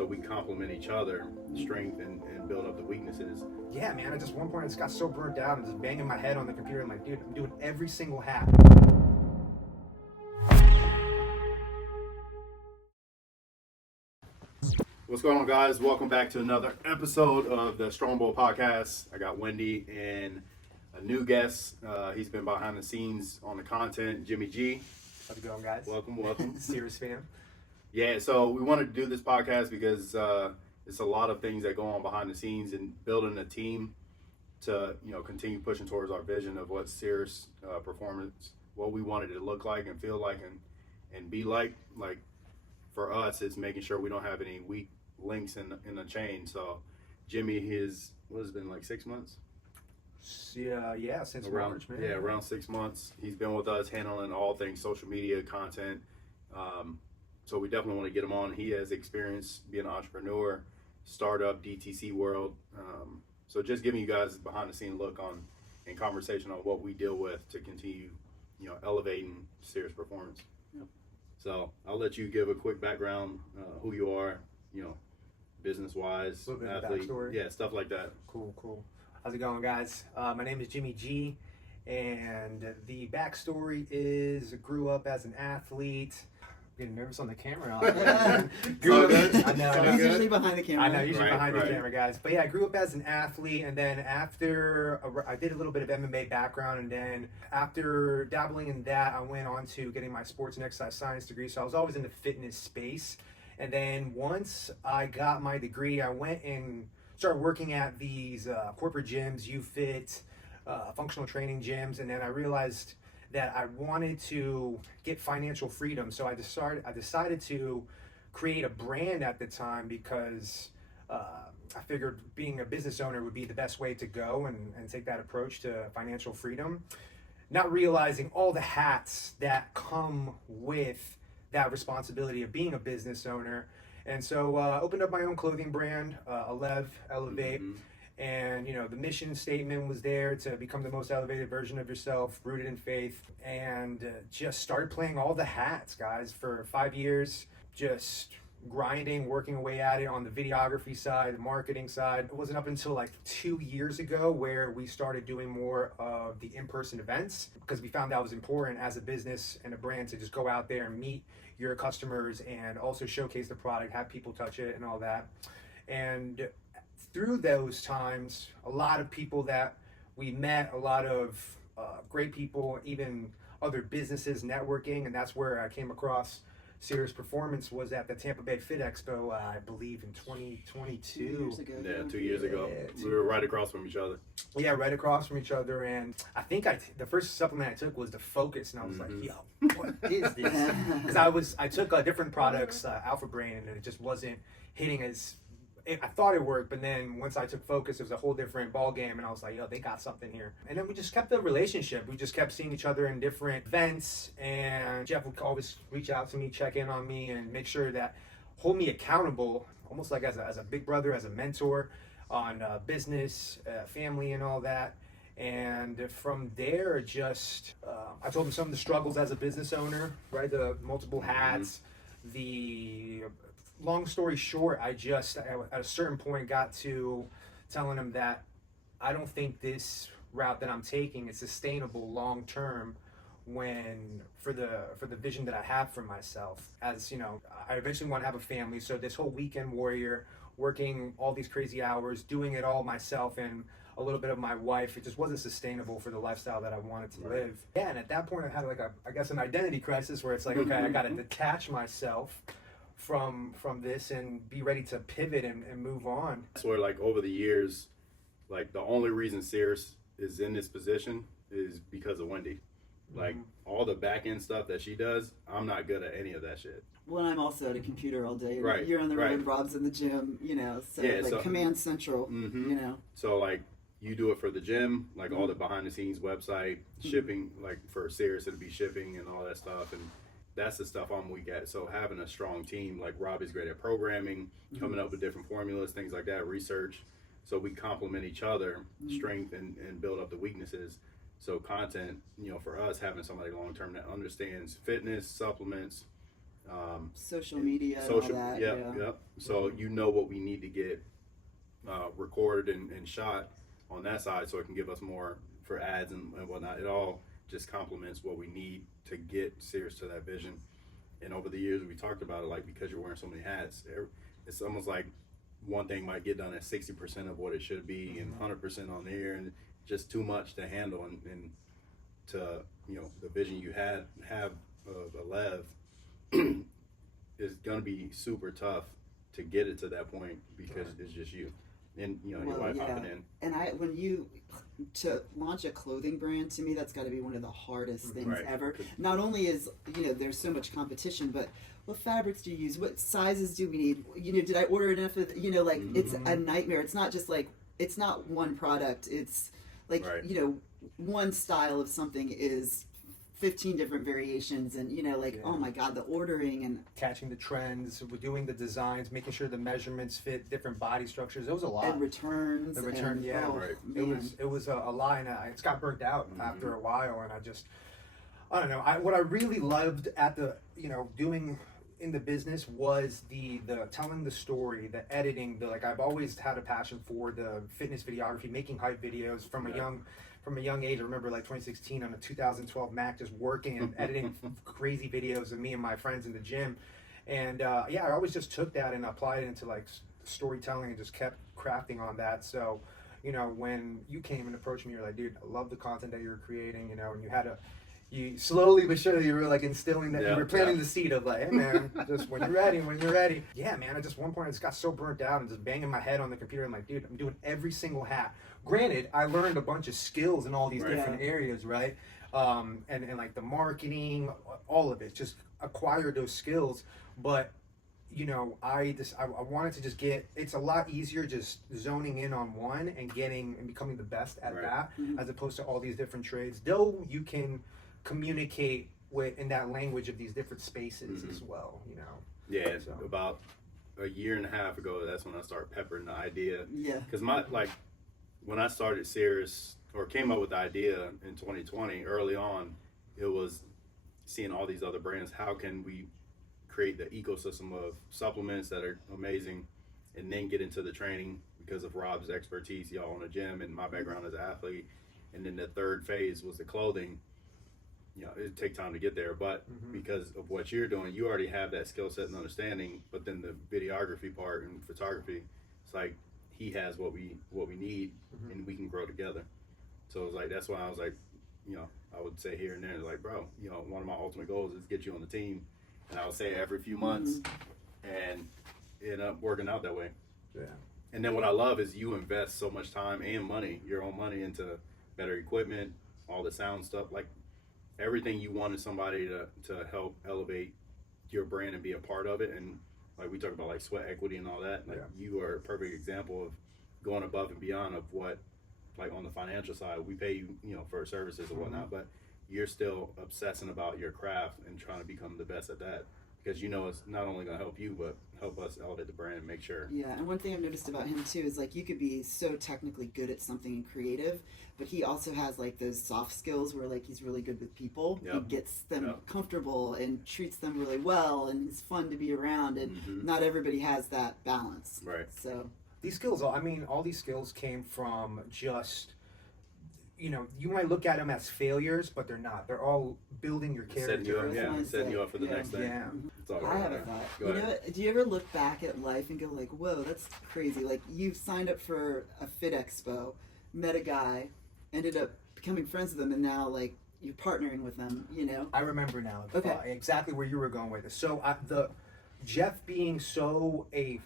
so we complement each other, strength and build up the weaknesses. Yeah, man, at just one point I just got so burnt out and just banging my head on the computer. I'm like, dude, I'm doing every single hack. What's going on, guys? Welcome back to another episode of the StrongBullPodcast. I got Wendy and a new guest. He's been behind the scenes on the content, Jimmy G. How's it going, guys? Welcome. Serious fan. Yeah, so we wanted to do this podcast because it's a lot of things that go on behind the scenes and building a team to continue pushing towards our vision of what serious performance, what we wanted it to look like and feel like and be like. Like for us, it's making sure we don't have any weak links in the chain. So Jimmy, what has it been, like 6 months? Yeah, since March, man. Yeah, around 6 months. He's been with us handling all things social media content. So we definitely want to get him on. He has experience being an entrepreneur, startup, DTC world. So just giving you guys a behind the scene look on and conversation on what we deal with to continue, elevating serious performance. Yep. So I'll let you give a quick background, who you are, business wise, athlete, yeah, stuff like that. Cool. How's it going, guys? My name is Jimmy G, and the backstory is I grew up as an athlete. I'm getting nervous on the camera. I know. He's usually behind the camera. I know, usually behind the Right. camera, guys. But yeah, I grew up as an athlete, and then after I did a little bit of MMA background, and then after dabbling in that, I went on to getting my sports and exercise science degree. So I was always in the fitness space. And then once I got my degree, I went and started working at these corporate gyms, UFit, functional training gyms, and then I realized that I wanted to get financial freedom. So I decided to create a brand at the time because I figured being a business owner would be the best way to go and take that approach to financial freedom, not realizing all the hats that come with that responsibility of being a business owner. And so opened up my own clothing brand, Elevate. Mm-hmm. And the mission statement was there to become the most elevated version of yourself, rooted in faith, and just started playing all the hats, guys, for 5 years, just grinding, working away at it on the videography side, the marketing side. It wasn't up until like 2 years ago where we started doing more of the in-person events, because we found that was important as a business and a brand to just go out there and meet your customers and also showcase the product, have people touch it and all that. And through those times, a lot of people that we met, a lot of great people, even other businesses, networking, and that's where I came across Serious Performance. Was at the Tampa Bay Fit Expo, I believe in 2022. 2 years ago. Yeah, 2 years ago. Yeah, We were right across from each other. Yeah, right across from each other. And I think the first supplement I took was the Focus, and I was like, yo, what is this? Because I took different products, Alpha Brain, and it just wasn't hitting as I thought it worked. But then once I took Focus, it was a whole different ball game, and I was like, yo, they got something here. And then we just kept the relationship. We just kept seeing each other in different events, and Jeff would always reach out to me, check in on me, and make sure that hold me accountable, almost like as a big brother, as a mentor on business, family, and all that. And from there, just I told him some of the struggles as a business owner, right? The multiple hats, the long story short, I just at a certain point got to telling him that I don't think this route that I'm taking is sustainable long term when for the vision that I have for myself. As I eventually want to have a family, so this whole weekend warrior, working all these crazy hours, doing it all myself and a little bit of my wife, it just wasn't sustainable for the lifestyle that I wanted to live. Yeah, and at that point I had like an identity crisis where it's like, okay, I got to detach myself from this and be ready to pivot and move on. That's where, like, over the years, like, the only reason Sears is in this position is because of Wendy. Like, all the back end stuff that she does, I'm not good at any of that shit. Well, I'm also at a computer all day. Right. You're on the road, Rob's in the gym, so Yeah, like command central, So, like, you do it for the gym, like all the behind the scenes website, shipping, like for Sears, it'd be shipping and all that stuff. And that's the stuff I'm weak at. So having a strong team, like Robbie's great at programming, coming up with different formulas, things like that, research. So we complement each other, strength and build up the weaknesses. So content, for us, having somebody long term that understands fitness, supplements, social media social, and all that. yep. So you know what we need to get recorded and shot on that side, so it can give us more for ads and whatnot. It all just complements what we need to get serious to that vision. And over the years, we talked about it, like, because you're wearing so many hats, it's almost like one thing might get done at 60% of what it should be, and 100% on there, and just too much to handle. And to, you know, the vision you have of Alev is gonna be super tough to get it to that point, because it's just you and, you know, your wife hopping in. And to launch a clothing brand, to me, that's got to be one of the hardest things ever. Not only is, you know, there's so much competition, but what fabrics do you use? What sizes do we need? You know, did I order enough of, you know, like, it's a nightmare. It's not just like, it's not one product. It's like, you know, one style of something is 15 different variations, and, you know, like, oh my God, the ordering and catching the trends, we're doing the designs, making sure the measurements fit different body structures. It was a lot. And returns. The return, and, yeah. Man. It was a lie, and it's got burnt out after a while, and I don't know. What I really loved at the, you know, doing in the business was the telling the story, the editing, I've always had a passion for the fitness videography, making hype videos from a young age. I remember, like, 2016 on a 2012 Mac, just working and editing crazy videos of me and my friends in the gym. And I always just took that and applied it into, like, storytelling, and just kept crafting on that. So, you know, when you came and approached me, you're like, dude, I love the content that you're creating, you know, and you slowly but surely, you were, like, instilling that, you were planting the seed of, like, hey man, just when you're ready. Yeah, man, at just one point I just got so burnt out and just banging my head on the computer. I'm like, dude, I'm doing every single hat. Granted, I learned a bunch of skills in all these different areas, right? And like the marketing, all of it, just acquired those skills. But, you know, I wanted to just it's a lot easier just zoning in on one and becoming the best at that, as opposed to all these different trades. Though you can communicate in that language of these different spaces as well, you know. Yeah, so. About a year and a half ago, that's when I started peppering the idea. Yeah. Because when I started serious, or came up with the idea in 2020, early on, it was seeing all these other brands. How can we create the ecosystem of supplements that are amazing, and then get into the training because of Rob's expertise, y'all in the gym, and my background as an athlete. And then the third phase was the clothing. You know, it'd take time to get there, but because of what you're doing, you already have that skill set and understanding. But then the videography part and photography, it's like he has what we need, and we can grow together. So it's like, that's why I was like, you know, I would say here and there, like, bro, you know, one of my ultimate goals is get you on the team, and I would say every few months, and it ended up working out that way. Yeah. And then what I love is you invest so much time and money, your own money, into better equipment, all the sound stuff, like everything you wanted somebody to help elevate your brand and be a part of it. And like we talk about, like, sweat equity and all that, like you are a perfect example of going above and beyond of what, like, on the financial side, we pay you, you know, for services and whatnot, but you're still obsessing about your craft and trying to become the best at that, because you know it's not only going to help you, but help us elevate the brand and make sure. Yeah, and one thing I've noticed about him too is, like, you could be so technically good at something and creative, but he also has, like, those soft skills where, like, he's really good with people. He gets them comfortable and treats them really well, and he's fun to be around, and not everybody has that balance. Right. So these skills, I mean, all these skills came from just, you know, you might look at them as failures, but they're not. They're all building your character. Setting you up for the next thing. Yeah. It's all I have a thought. You know, do you ever look back at life and go, like, whoa, that's crazy? Like, you've signed up for a Fit Expo, met a guy, ended up becoming friends with him, and now, like, you're partnering with them, you know? I remember now. Okay. Exactly where you were going with this. So Jeff being so a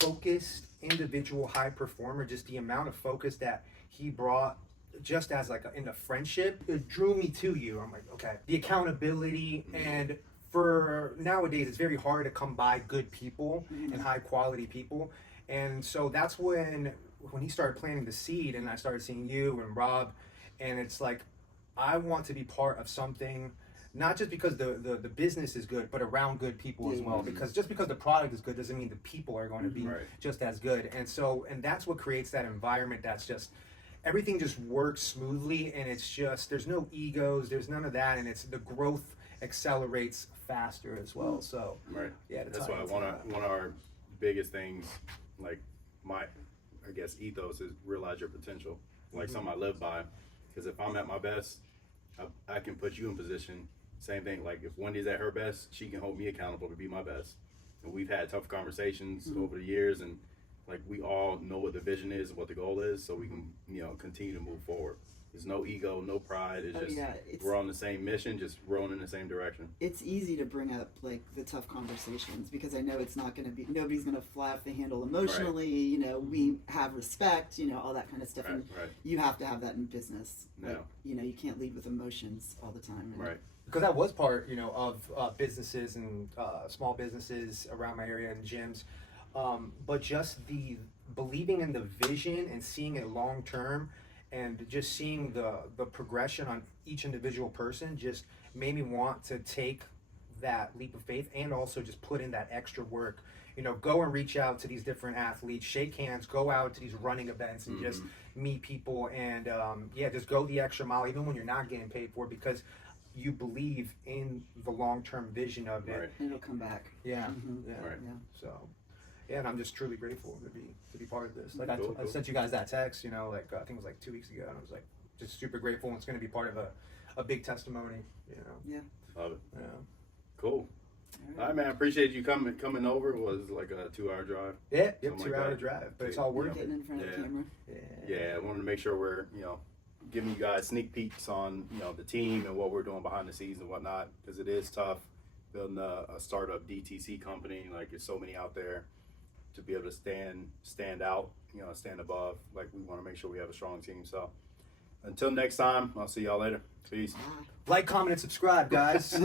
focused individual high performer, just the amount of focus that he brought, just as like in a friendship, it drew me to you. I'm like, okay, the accountability, and for nowadays it's very hard to come by good people and high quality people. And so that's when he started planting the seed, and I started seeing you and Rob, and it's like, I want to be part of something, not just because the business is good, but around good people as well. Because just because the product is good doesn't mean the people are going to be just as good. And that's what creates that environment that's just, everything just works smoothly, and it's just, there's no egos, there's none of that, and it's the growth accelerates faster as well. So Right. yeah, That's why one of our biggest things, like my, I guess, ethos is realize your potential. Like something I live by, because if I'm at my best, I can put you in position. Same thing, like if Wendy's at her best, she can hold me accountable to be my best. And we've had tough conversations over the years, and like we all know what the vision is and what the goal is, so we can, you know, continue to move forward. There's no ego, no pride. It's just we're on the same mission, just rowing in the same direction. It's easy to bring up like the tough conversations because I know it's not going to be, nobody's going to fly off the handle emotionally. Right. You know, we have respect, you know, all that kind of stuff. Right, and right. you have to have that in business. No. Like, you know, you can't lead with emotions all the time. Right. Because that was part, you know, of businesses and small businesses around my area and gyms. But just the believing in the vision and seeing it long term, and just seeing the progression on each individual person just made me want to take that leap of faith and also just put in that extra work. You know, go and reach out to these different athletes, shake hands, go out to these running events and just meet people and just go the extra mile even when you're not getting paid for it, because you believe in the long-term vision of it. Right. And it'll come back. Yeah. Mm-hmm. Yeah. Right. Yeah. So, yeah, and I'm just truly grateful to be part of this. Like Cool, I sent you guys that text, you know, like I think it was like 2 weeks ago, and I was like just super grateful. And it's going to be part of a big testimony, you know. Yeah. Love it. Yeah. Cool. All right, man. I appreciate you coming over. It was like a 2-hour drive. Yeah. Yep. Something 2 like hour that. drive, but it's all worth it. Getting in front of the camera. Yeah, I wanted to make sure we're, you know, giving you guys sneak peeks on, you know, the team and what we're doing behind the scenes and whatnot, because it is tough building a startup DTC company. Like there's so many out there. To be able to stand out, you know, stand above. Like we want to make sure we have a strong team. So until next time, I'll see y'all later. Peace. Like, comment, and subscribe, guys.